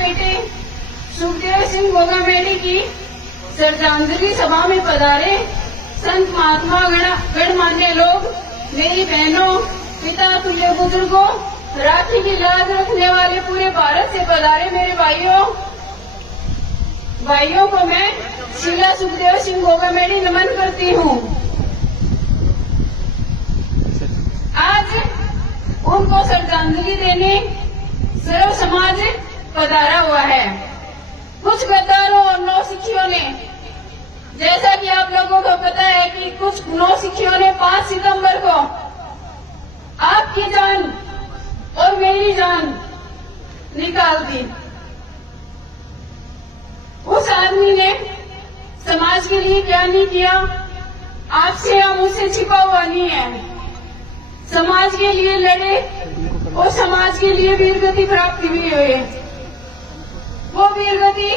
बेटे सुखदेव सिंह गोगामेडी की श्रद्धांजलि सभा में पधारे संत महात्मा गणमान्य लोग, मेरी बहनों, पिता तुल्य बुजुर्गों, राखी की लाज रखने वाले पूरे भारत से पधारे मेरे भाइयों को मैं शीला सुखदेव सिंह गोगामेडी नमन करती हूँ। आज उनको श्रद्धांजलि देने सर्व समाज पधारा हुआ है। कुछ गद्दारों और नौसिखियों ने, जैसा कि आप लोगों को पता है कि कुछ नौसिखियों ने 5 सितंबर को आपकी जान और मेरी जान निकाल दी। उस आदमी ने समाज के लिए क्या नहीं किया, आपसे या मुझसे छिपा हुआ नहीं है। समाज के लिए लड़े और समाज के लिए वीरगति प्राप्त भी हुए। वो वीरगति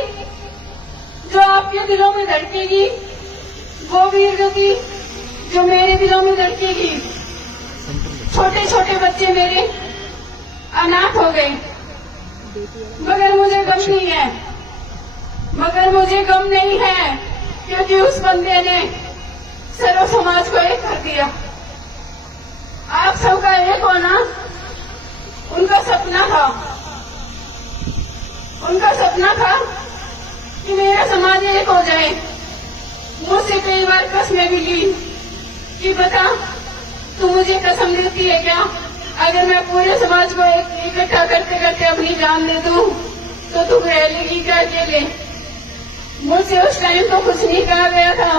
जो आपके दिलों में धड़केगी, वो वीरगति जो मेरे दिलों में धड़केगी। छोटे छोटे बच्चे मेरे अनाथ हो गए, मगर मुझे गम नहीं है, क्योंकि उस बंदे ने सर्व समाज को एक कर दिया। आप सबका एक होना उनका सपना था कि मेरा समाज एक हो जाए। मुझसे कई बार कसमें भी ली कि बता तू मुझे कसम देती है क्या, अगर मैं पूरे समाज को इकट्ठा करते करते अपनी जान दे दूं तो तू रह लेगी क्या अकेले। मुझसे उस टाइम तो कुछ नहीं कहा गया था,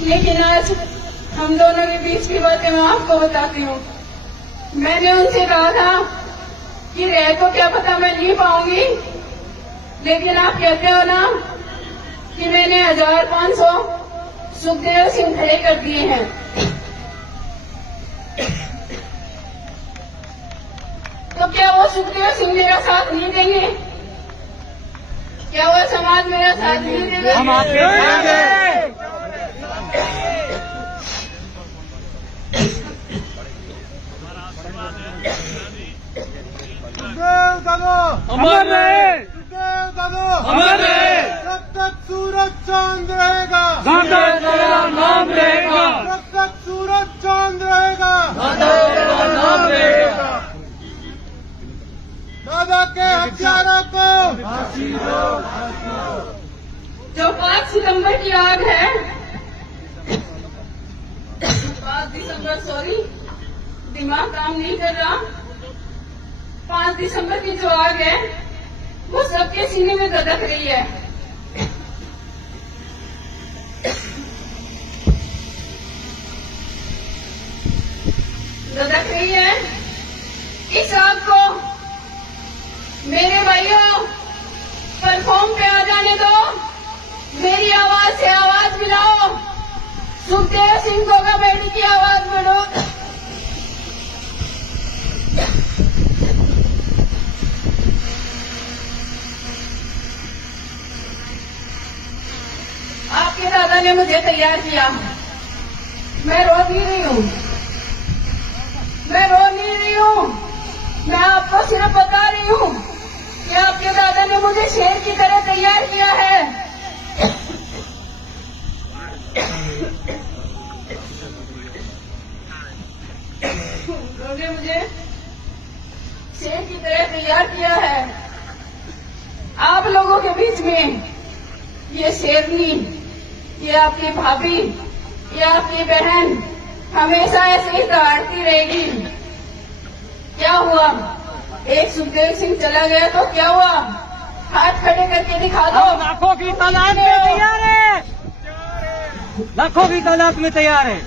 लेकिन आज हम दोनों के बीच की बातें मैं आपको बताती हूँ। मैंने उनसे कहा था कि रह तो क्या पता मैं नहीं पाऊंगी, लेकिन आप कहते हो ना कि मैंने 1500 सुखदेव सिंह खड़े कर दिए हैं, तो क्या वो सुखदेव सिंह मेरा साथ नहीं देंगे? क्या वो समाज मेरा साथ नहीं देगा? हम आपके अमर रहे, अमर रहे, जब तक सूरज चांद रहेगा, जब तक तेरा नाम रहेगा, जब तक सूरज चांद रहेगा, जब तक तेरा नाम रहेगा। दादा के हथियारों को जो 5 सितंबर की आग है, 5 दिसंबर, सॉरी दिमाग काम नहीं कर रहा, 5 दिसंबर की जो आग है वो सबके सीने में धधक रही है। धधक रही है। इस आग को मेरे भाइयों प्लेटफॉर्म पे आ जाने दो, मेरी आवाज से आवाज मिलाओ, सुखदेव सिंह गोगामेडी की आवाज बढ़ो। आपके दादा ने मुझे तैयार किया, मैं रो नहीं रही हूँ, मैं आपको सिर्फ बता रही हूँ कि आपके दादा ने मुझे शेर की तरह तैयार किया है। उन्होंने मुझे शेर की तरह तैयार किया है। आप लोगों के बीच में ये शेरनी, ये आपकी भाभी, ये आपकी बहन हमेशा ऐसे ही दहाड़ती रहेगी। क्या हुआ, एक सुखदेव सिंह चला गया तो क्या हुआ, हाथ खड़े करके दिखा दो। लाखों की तादाद में तैयार है, लाखों की तादाद में तैयार है।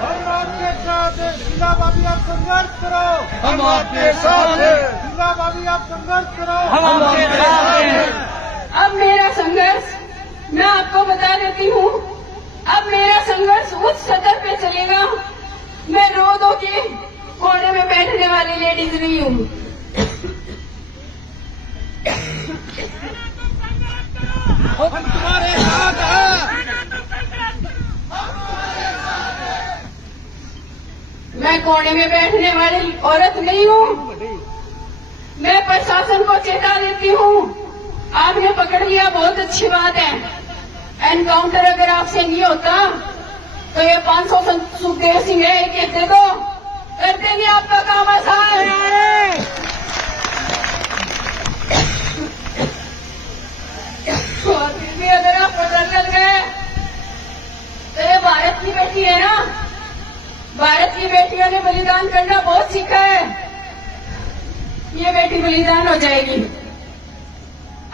हम आपके साथ हैं, शीला भाभी आप संघर्ष करो, हम आपके साथ हैं, शीला भाभी आप संघर्ष करो, हम आपके साथ हैं। अब मेरा संघर्ष मैं आपको बता देती हूँ, अब मेरा संघर्ष उच्च सतह पे चलेगा। मैं रोडों के कोने में बैठने वाली लेडीज नहीं हूँ। हम तुम्हारे साथ हैं, कोने में बैठने वाली औरत नहीं हूँ। मैं प्रशासन को चेता देती हूँ, आपने पकड़ लिया, बहुत अच्छी बात है। एनकाउंटर अगर आपसे नहीं होता तो ये 500 सुखदेव सिंह है, एक दे दो, कर देंगे आपका काम आसान। और फिर भी अगर आप पकड़ कर गए तो ये भारत की बेटी है ना, भारत की बेटियों ने बलिदान करना बहुत सीखा है। ये बेटी बलिदान हो जाएगी।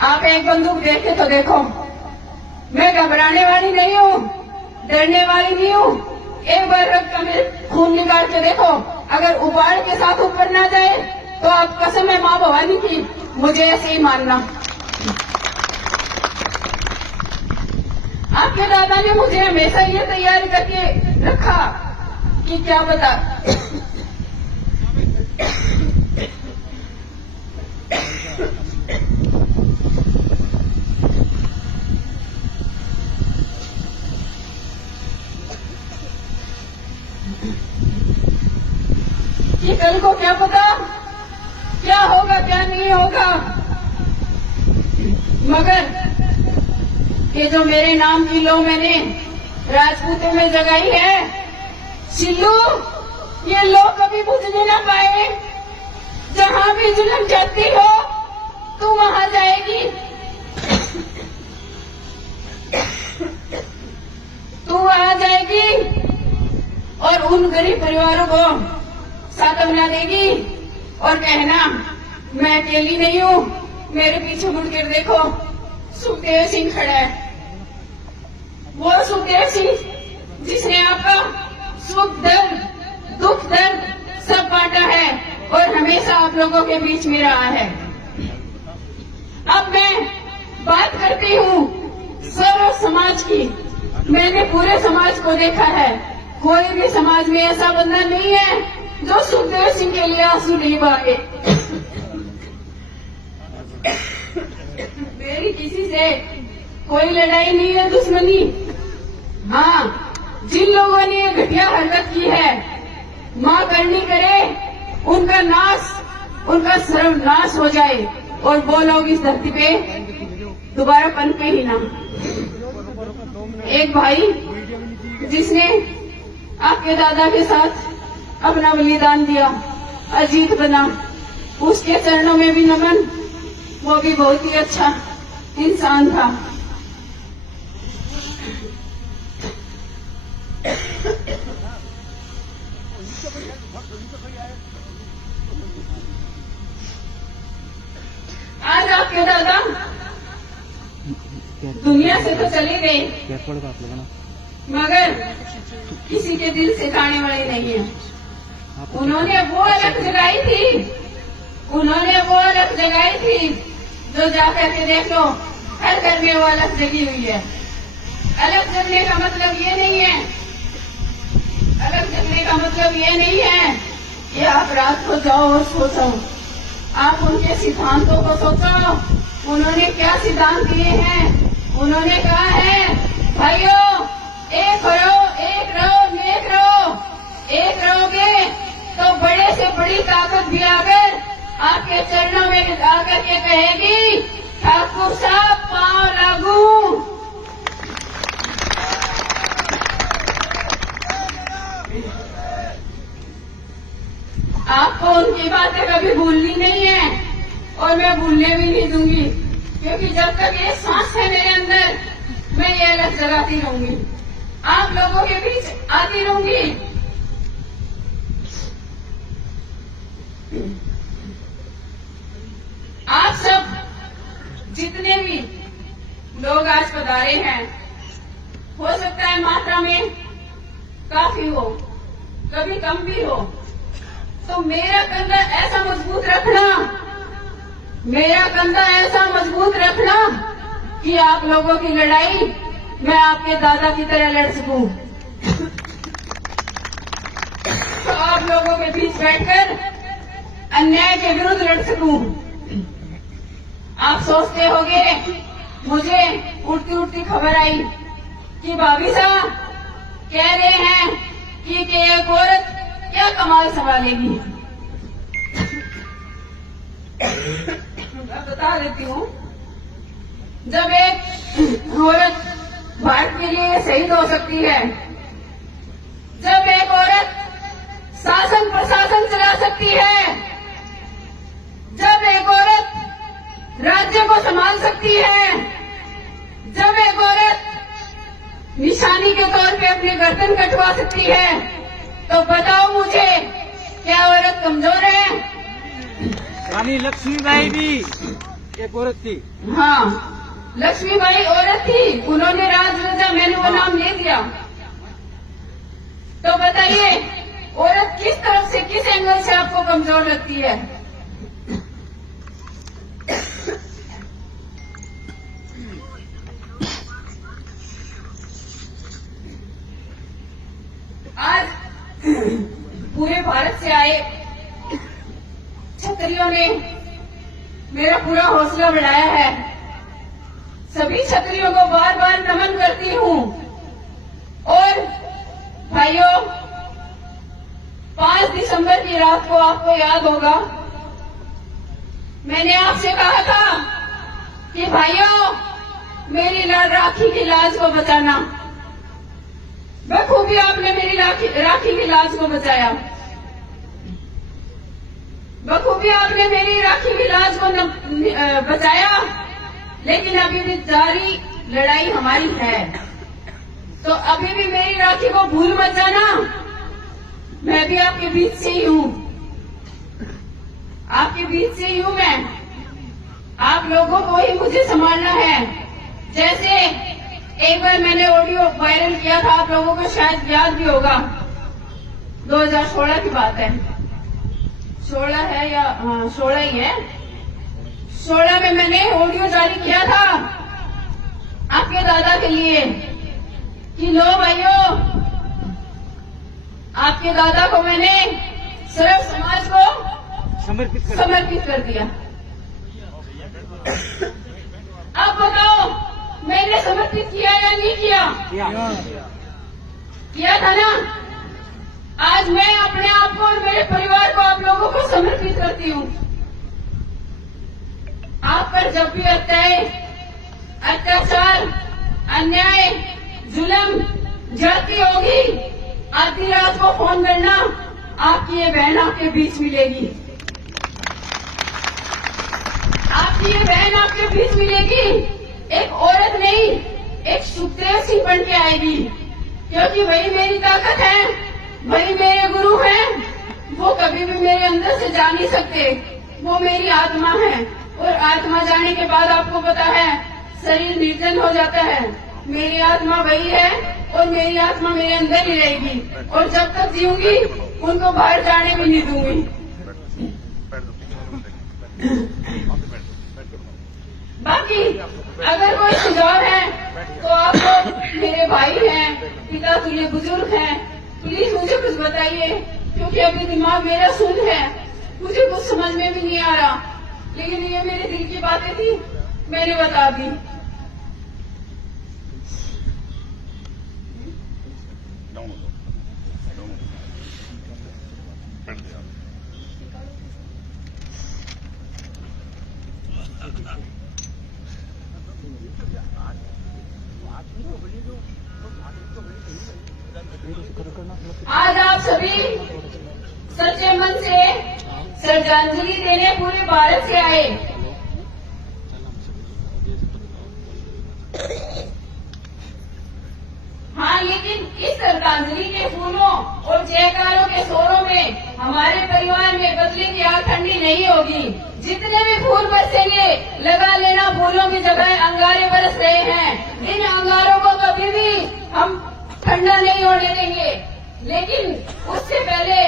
आप एक बंदूक देखे तो देखो, मैं घबराने वाली नहीं हूँ, डरने वाली नहीं हूँ। एक बार रक्त का मेरे खून निकाल के देखो, अगर उबाल के साथ ऊपर ना जाए तो आप कसम है माँ भवानी की, मुझे ऐसे ही मानना। आपके दादा ने मुझे हमेशा ये तैयारी करके रखा कि क्या बता कि कल को क्या पता क्या होगा क्या नहीं होगा, मगर ये जो मेरे नाम की लो मैंने राजपूतों में जगाई है, सिल्लू, ये लो कभी बुझने ना पाए। जहां भी जुल्म जाती हो तू वहां जाएगी, तू वहां जाएगी और उन गरीब परिवारों को सांत्वना देगी और कहना मैं अकेली नहीं हूँ, मेरे पीछे मुड़कर देखो सुखदेव सिंह खड़ा है। वो सुखदेव सिंह जिसने आपका सुख दर्द दुख दर्द सब बांटा है और हमेशा आप लोगों के बीच में रहा है। अब मैं बात करती हूँ सर्व समाज की। मैंने पूरे समाज को देखा है, कोई भी समाज में ऐसा बंदा नहीं है जो सुखदेव सिंह के लिए आंसू नहीं बहाए। मेरी किसी से कोई लड़ाई नहीं है, दुश्मनी। हाँ, जिन लोगों ने ये घटिया हरकत की है, माँ करनी करे उनका नाश, उनका सर्वनाश हो जाए और वो लोग इस धरती पे दोबारा पनपे ही ना। एक भाई जिसने आपके दादा के साथ अपना बलिदान दिया, अजीत बना, उसके चरणों में भी नमन। वो भी बहुत ही अच्छा इंसान था। आज आपके दादा दुनिया से तो चले गए, मगर किसी के दिल से जाने वाले नहीं है। उन्होंने वो अलग जगाई थी, उन्होंने वो अलग जगाई थी जो जाकर के देख लो हर घर में वो अलग जगी हुई है। अलग जगने का मतलब ये नहीं है, अलग जगने का मतलब ये नहीं है कि आप रात को जाओ और सोचो। आप उनके सिद्धांतों को सोचो, उन्होंने क्या सिद्धांत दिए हैं। उन्होंने कहा है भाइयों, एक रहो, एक रहो, नेक रहो। एक रहोगे तो बड़े से बड़ी ताकत भी आकर आपके चरणों में आकर के कहेगी ठाकुर साहब पांव लागू। आपको उनकी बातें कभी भूलनी नहीं है और मैं भूलने भी नहीं दूंगी, क्योंकि जब तक ये सांस है मेरे अंदर मैं ये अलग जगाती रहूंगी, आप लोगों के बीच आती रहूंगी। आप सब जितने भी लोग आज पधारे हैं, हो सकता है मात्रा में काफी हो, कभी कम भी हो, तो मेरा कंधा ऐसा मजबूत रखना, मेरा कंधा ऐसा मजबूत रखना कि आप लोगों की लड़ाई मैं आपके दादा की तरह लड़ सकूं। तो आप लोगों के बीच बैठकर अन्याय के विरुद्ध लड़ सकूं। आप सोचते होंगे, मुझे उड़ती उड़ती खबर आई कि भाभी साहब कह रहे हैं कि एक औरत क्या क्या कमाल संभालेगी। मैं बता देती हूँ, जब एक औरत भारत के लिए शहीद हो सकती है, जब एक औरत शासन प्रशासन चला सकती है, जब एक औरत राज्य को संभाल सकती है, जब एक औरत निशानी के तौर पे अपनी गर्दन कटवा सकती है, तो बताओ मुझे, क्या औरत कमजोर है? रानी लक्ष्मीबाई भी एक औरत थी। हाँ, लक्ष्मीबाई औरत थी, उन्होंने राज रचा, मैंने वो नाम ले दिया। तो बताइए, औरत किस तरफ से, किस एंगल से आपको कमजोर लगती है? आज पूरे भारत से आए छत्रियों ने मेरा पूरा हौसला बढ़ाया है। सभी छत्रियों को बार बार नमन करती हूँ। और भाइयों, 5 दिसंबर की रात को आपको याद होगा, मैंने आपसे कहा था कि भाइयों, मेरी राखी की लाज को बचाना। बखूबी आपने मेरी राखी की लाज को बचाया, बखूबी आपने मेरी राखी की लाज को बचाया। लेकिन अभी भी जारी लड़ाई हमारी है, तो अभी भी मेरी राखी को भूल मत जाना। मैं भी आपके बीच से ही हूँ, आपके बीच से ही हूँ मैं। आप लोगों को ही मुझे संभालना है। जैसे एक बार मैंने ऑडियो वायरल किया था, आप लोगों को शायद याद भी होगा, 2016 की बात है, 16 है या 16 ही है। 16 में मैंने ऑडियो जारी किया था आपके दादा के लिए कि लो भाइयों, आपके दादा को मैंने सिर्फ समाज को समर्पित कर दिया। अब बताओ, मैंने समर्पित किया या नहीं किया? किया था ना। आज मैं अपने आप को और मेरे परिवार को आप लोगों को समर्पित करती हूँ। आप पर जब भी अत्याचार, अन्याय, जुल्म जाती होगी, आधी रात को फोन करना, आपकी ये बहन आपके बीच मिलेगी, आपकी ये बहन आपके बीच मिलेगी। एक औरत नहीं, एक सुखदेव सिंह बन के आएगी, क्योंकि वही मेरी ताकत है, वही मेरे गुरु हैं। वो कभी भी मेरे अंदर से जा नहीं सकते, वो मेरी आत्मा है। और आत्मा जाने के बाद आपको पता है, शरीर निर्जन हो जाता है। मेरी आत्मा वही है और मेरी आत्मा मेरे अंदर ही रहेगी, और जब तक जीऊंगी उनको बाहर जाने भी नहीं दूंगी। बाकी अगर कोई सुझाव है तो आप लोग मेरे भाई हैं, पिता तुल्य बुजुर्ग हैं, प्लीज मुझे कुछ बताइए, क्योंकि अभी दिमाग मेरा सुन है, मुझे कुछ समझ में भी नहीं आ रहा। लेकिन ये मेरे दिल की बातें थी, मैंने बता दी। आज आप सभी सच्चे मन से श्रद्धांजलि देने पूरे भारत से आए। हाँ, लेकिन इस श्रद्धांजलि के फूलों और जयकारों के शोरों में हमारे परिवार में बदले की आग ठंडी नहीं होगी। जितने भी फूल बरसेंगे, लगा लेना, फूलों की जगह अंगारे बरस रहे हैं। इन अंगारों को कभी भी हम ठंडा नहीं होने देंगे। लेकिन उससे पहले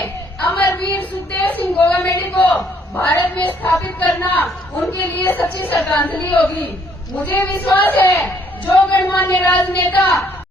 अमरवीर सुखदेव सिंह गोगामेडी को भारत में स्थापित करना उनके लिए सच्ची श्रद्धांजलि होगी। मुझे विश्वास है, जो गणमान्य राजनेता